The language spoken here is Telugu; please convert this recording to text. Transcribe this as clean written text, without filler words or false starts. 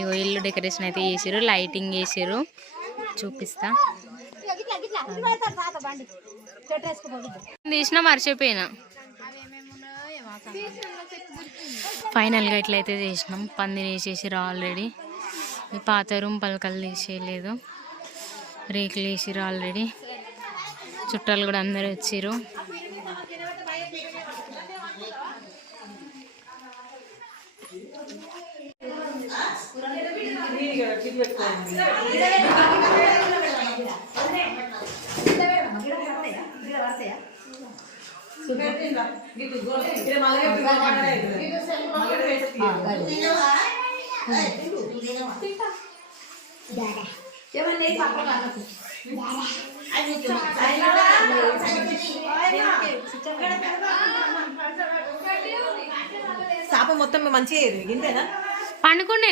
ఇగో ఇల్లు డెకరేషన్ అయితే చేసిర్రు, లైటింగ్ చేసిర్రు, చూపిస్తా. తీసిన మర్చిపోయినా. ఫైనల్గా ఇట్లయితే చేసినాం. పందిరి వేసేసిర్రు ఆల్రెడీ. ఈ పాత రూమ్ పలకలు తీసేయలేదు, రేకులు వేసిర్రు ఆల్రెడీ. చుట్టాలు కూడా అందరు వచ్చిర్రు. శాపం మొత్తం మంచిగా పండుకుండే